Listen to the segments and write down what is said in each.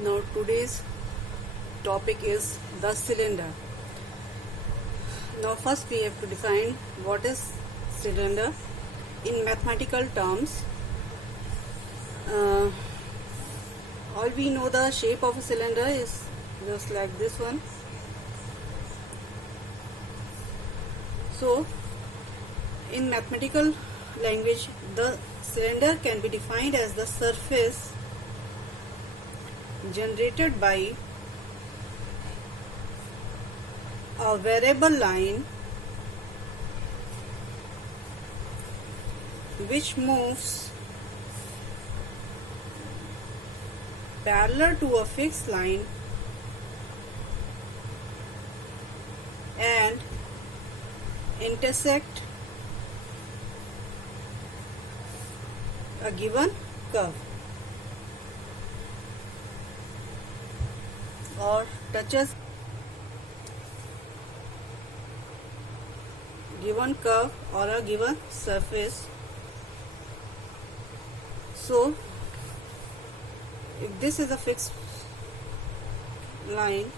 Now today's topic is the cylinder. Now first we have to define what is cylinder in mathematical terms. All we know the shape of a cylinder is just like this one. So in mathematical language, the cylinder can be defined as the surface generated by a variable line which moves parallel to a fixed line and intersect a given curve or touches given curve or a given surface. So if this is a fixed line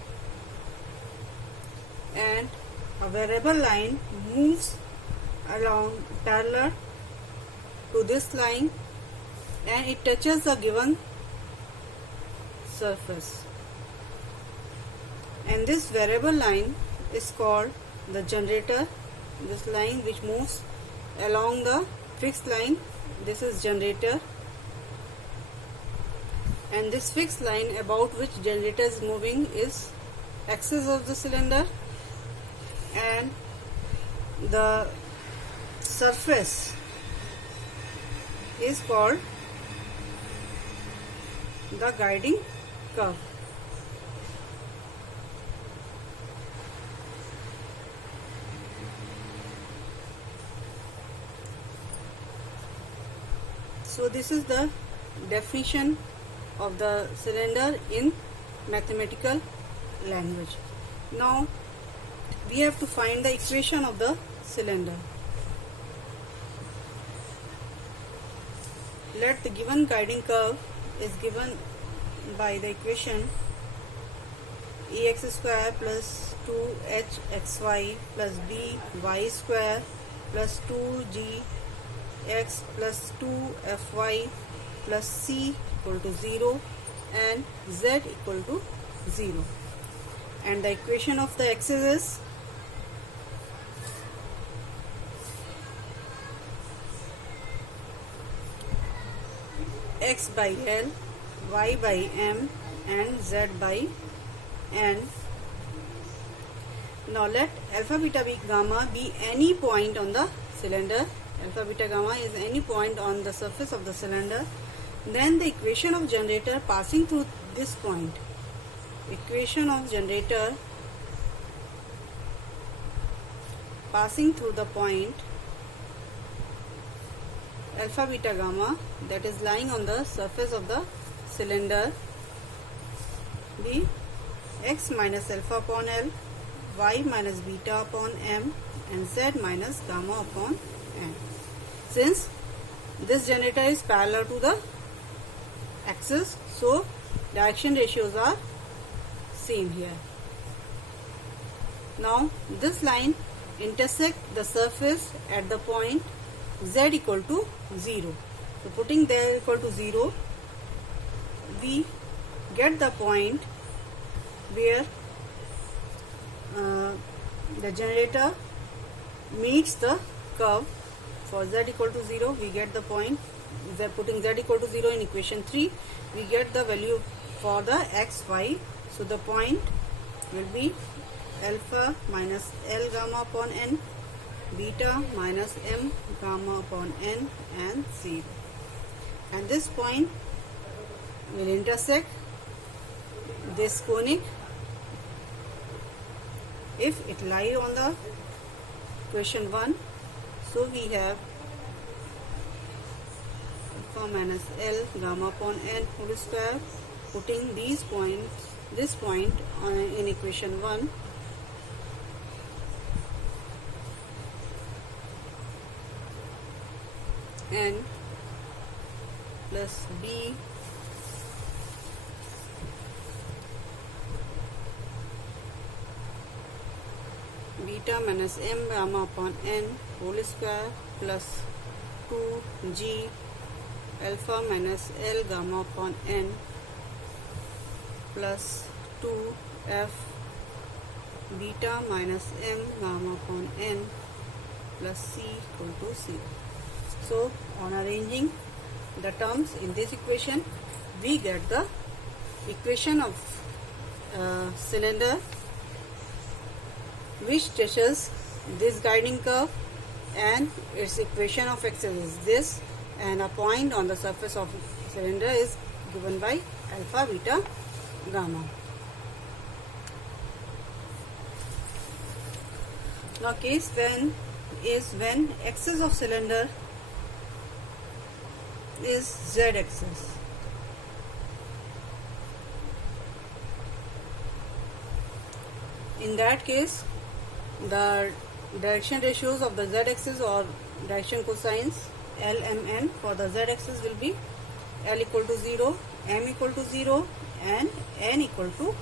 and a variable line moves along parallel to this line and it touches a given surface, and this variable line is called the generator. This line which moves along the fixed line, this is generator, and this fixed line about which generator is moving is axis of the cylinder, and the surface is called the guiding curve. So this is the definition of the cylinder in mathematical language. Now we have to find the equation of the cylinder. Let the given guiding curve is given by the equation ax square plus 2hxy plus by square plus 2gx plus 2fy plus c equal to 0 and z equal to 0. And the equation of the axis is x by L, y by M and z by N. Now let alpha, beta, gamma be any point on the cylinder. Alpha, beta, gamma is any point on the surface of the cylinder. Then the equation of generator passing through this point. Equation of generator passing through the point alpha, beta, gamma that is lying on the surface of the cylinder be x minus alpha upon L, y minus beta upon M and z minus gamma upon N. Since this generator is parallel to the axis, so direction ratios are same here. Now this line intersect the surface at the point z equal to 0. So putting there equal to 0, we get the point where the generator meets the curve. For z equal to 0, we get the point. Putting z equal to 0 in equation 3, we get the value for the x, y. So the point will be alpha minus L gamma upon N, beta minus M gamma upon N and 0. And this point will intersect this conic if it lies on the equation 1. So we have alpha minus L gamma upon N whole square. Putting these points, this point in equation 1, N plus B beta minus m gamma upon n whole square plus 2g alpha minus L gamma upon n plus 2f beta minus m gamma upon n plus c equal to 0. So on arranging the terms in this equation, we get the equation of cylinder which touches this guiding curve, and its equation of axis is this, and a point on the surface of cylinder is given by alpha, beta, gamma. Now case 10 is when axis of cylinder is z-axis. In that case, the direction ratios of the z-axis or direction cosines L, M, N for the z-axis will be L equal to 0, M equal to 0 and N equal to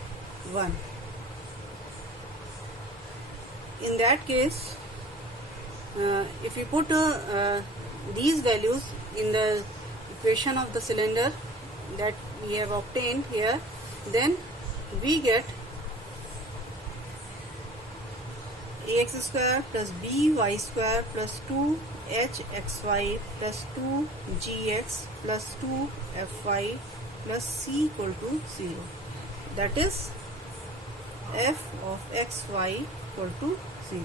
1. In that case, if we put these values in the equation of the cylinder that we have obtained here, then we get ax square plus by square plus 2hxy plus 2gx plus 2fy plus c equal to 0. That is f of xy equal to 0.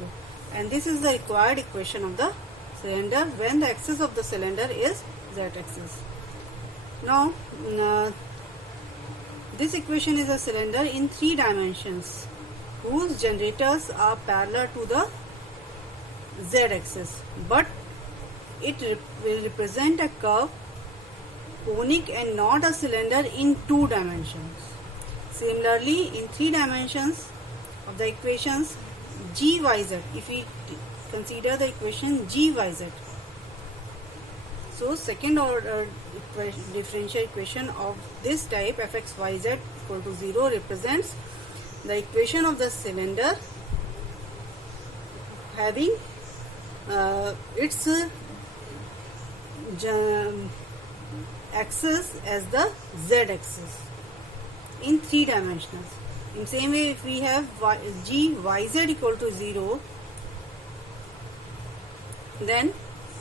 And this is the required equation of the cylinder when the axis of the cylinder is z-axis. Now, this equation is a cylinder in 3 dimensions whose generators are parallel to the z-axis, but it will represent a curve, conic and not a cylinder in 2 dimensions. Similarly, in 3 dimensions of the equations GYZ, if we consider the equation GYZ, so second order differential equation of this type fxyz equal to 0 represents the equation of the cylinder having its axis as the z-axis in 3 dimensions. In same way, if we have gyz equal to 0, then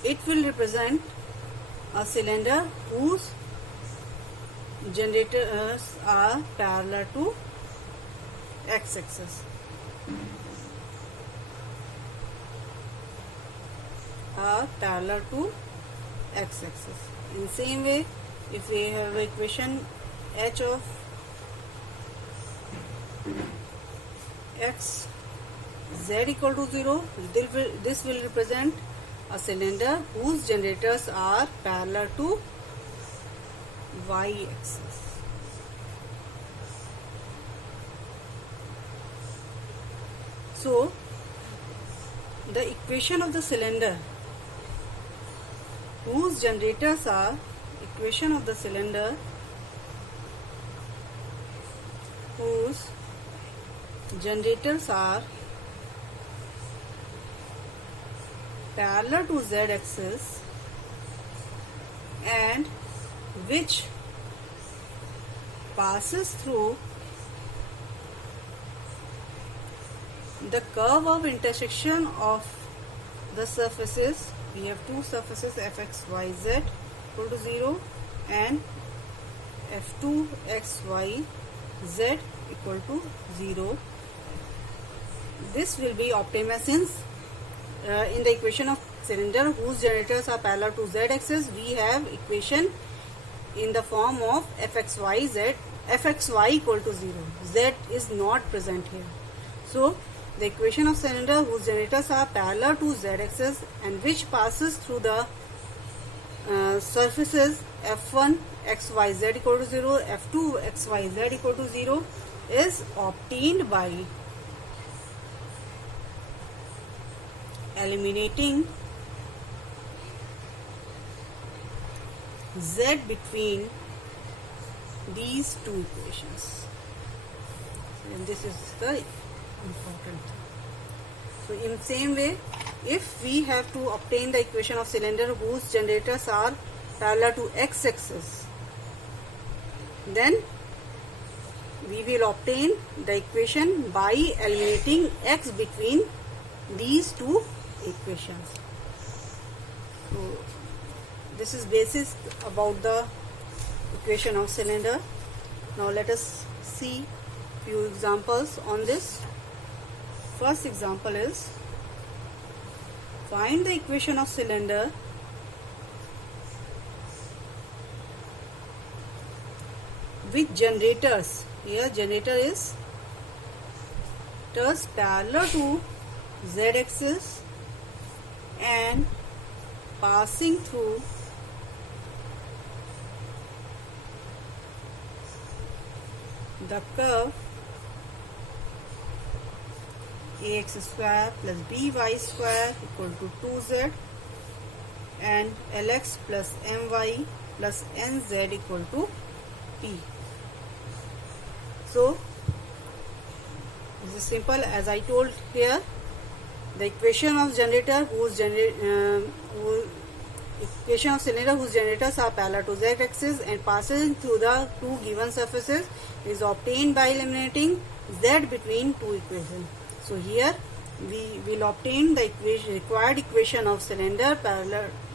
it will represent a cylinder whose generators are parallel to x-axis. Are parallel to x-axis. In same way, if we have equation h of x z equal to 0, this will represent a cylinder whose generators are parallel to y-axis. So, the equation of the cylinder whose generators are parallel to z-axis and which passes through the curve of intersection of the surfaces. We have 2 surfaces fxyz equal to 0 and f2xyz equal to 0. This will be optimal since in the equation of cylinder whose generators are parallel to z-axis, we have equation in the form of fxy equal to 0. Z is not present here. So, the equation of cylinder whose generators are parallel to z-axis and which passes through the surfaces f1 xyz equal to 0, f2 xyz equal to 0 is obtained by eliminating z between these 2 equations. And this is the important thing. So in same way, if we have to obtain the equation of cylinder whose generators are parallel to x-axis, then we will obtain the equation by eliminating x between these two equations. So this is basis about the equation of cylinder. Now let us see few examples on this. First example is, find the equation of cylinder with generators. Here generator is parallel to z-axis and passing through the curve ax square plus by square equal to 2z and lx plus my plus nz equal to p. So this is simple, as I told here. The equation of generator equation of cylinder whose generators are parallel to z-axis and passing through the two given surfaces is obtained by eliminating z between two equations. So here we will obtain the required equation of cylinder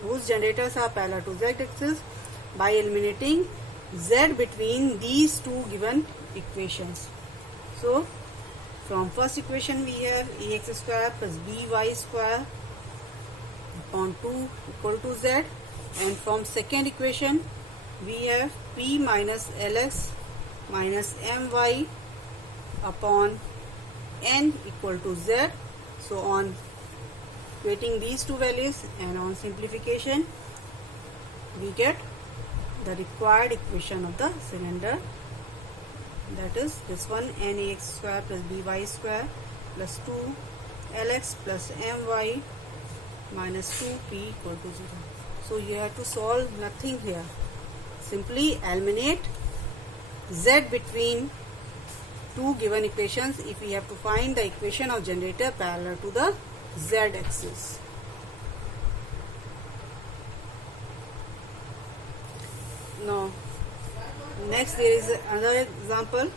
whose generators are parallel to z-axis by eliminating z between these two given equations. So from first equation we have ax square plus by square upon 2 equal to z, and from second equation we have p minus lx minus my upon n equal to z. So on equating these two values and on simplification, we get the required equation of the cylinder, that is this one, nax square plus by square plus 2 lx plus my minus 2p equal to 0. So you have to solve nothing here, simply eliminate z between two given equations if we have to find the equation of generator parallel to the z-axis. Now next there is another example.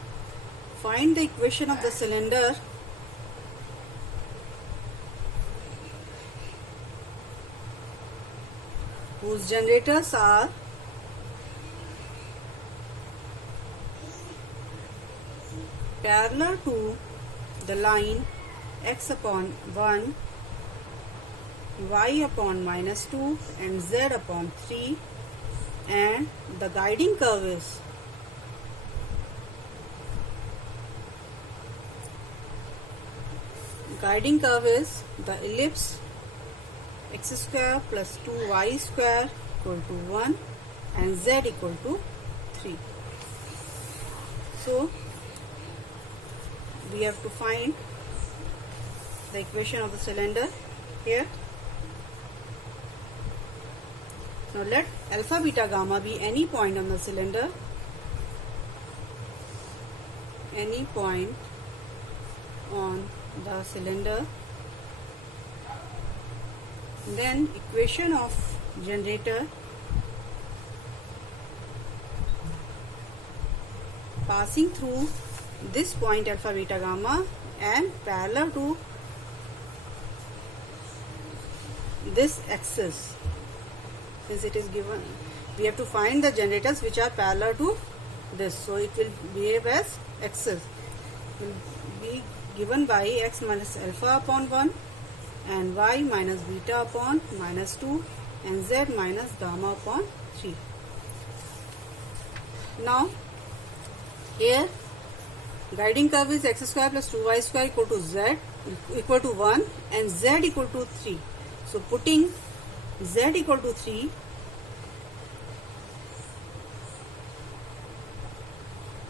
Find the equation of the cylinder whose generators are parallel to the line x upon 1, y upon minus 2 and z upon 3, and the guiding curve is the ellipse x square plus 2y square equal to 1 and z equal to 3. So we have to find the equation of the cylinder here. Now let alpha, beta, gamma be any point on the cylinder, any point on the cylinder. Then equation of generator passing through this point alpha, beta, gamma and parallel to this axis. Since it is given, we have to find the generators which are parallel to this, so it will behave as axis. It will be given by x minus alpha upon 1 and y minus beta upon minus 2 and z minus gamma upon 3. Now here guiding curve is x square plus 2y square equal to z equal to 1 and z equal to 3. So putting z equal to 3,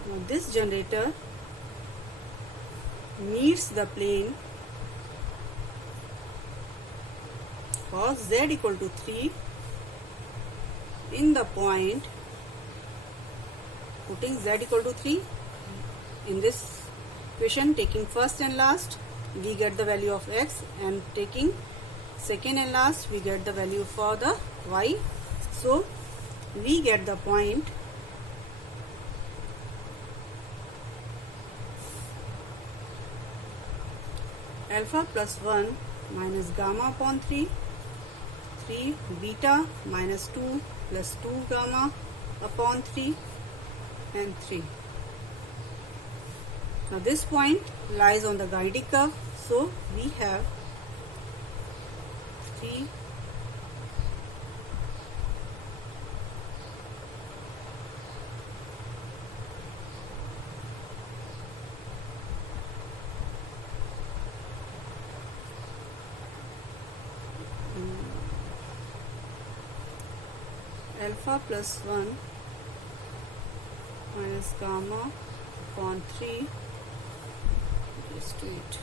now this generator meets the plane for z equal to 3 in the point, putting z equal to 3 in this equation, taking first and last, we get the value of x, and taking second and last we get the value for the y. So we get the point alpha plus 1 minus gamma upon 3, 3 beta minus 2 plus 2 gamma upon 3, and 3. Now this point lies on the guiding curve, so we have 3 alpha plus 1 minus gamma upon 3 is to it.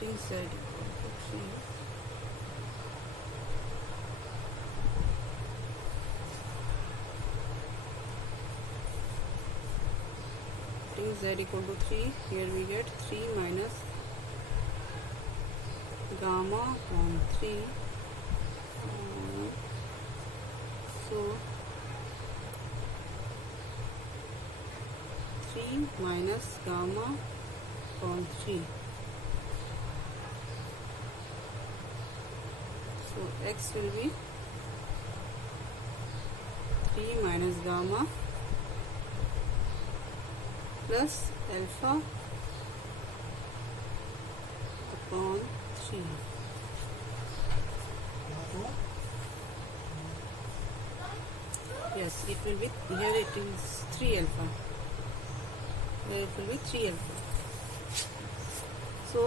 Z equal to 3. Z equal to 3. Here we get 3 minus gamma upon 3. So 3 minus gamma upon 3. So x will be 3 minus gamma plus alpha upon 3. Yes, it will be, here it is 3 alpha. Here it will be 3 alpha. So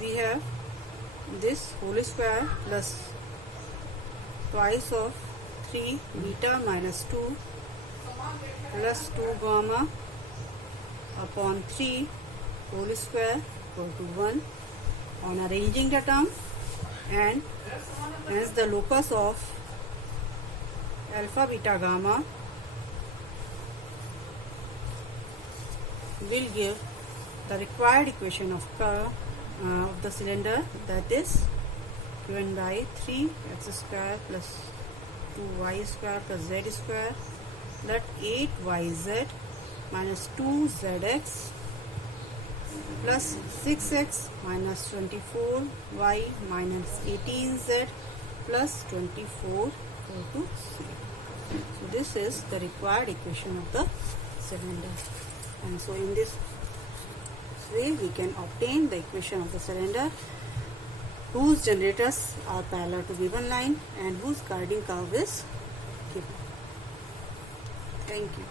we have this whole square plus twice of 3 beta minus 2 plus 2 gamma upon 3 whole square equal to 1 on arranging the term, and hence the locus of alpha beta gamma will give the required equation of curve of the cylinder, that is given by 3x square plus 2y square plus z square plus 8yz minus 2zx plus 6x minus 24y minus 18z plus 24 equal to 0. So this is the required equation of the cylinder, and so in this way we can obtain the equation of the cylinder whose generators are parallel to given line and whose guiding curve is given. Thank you.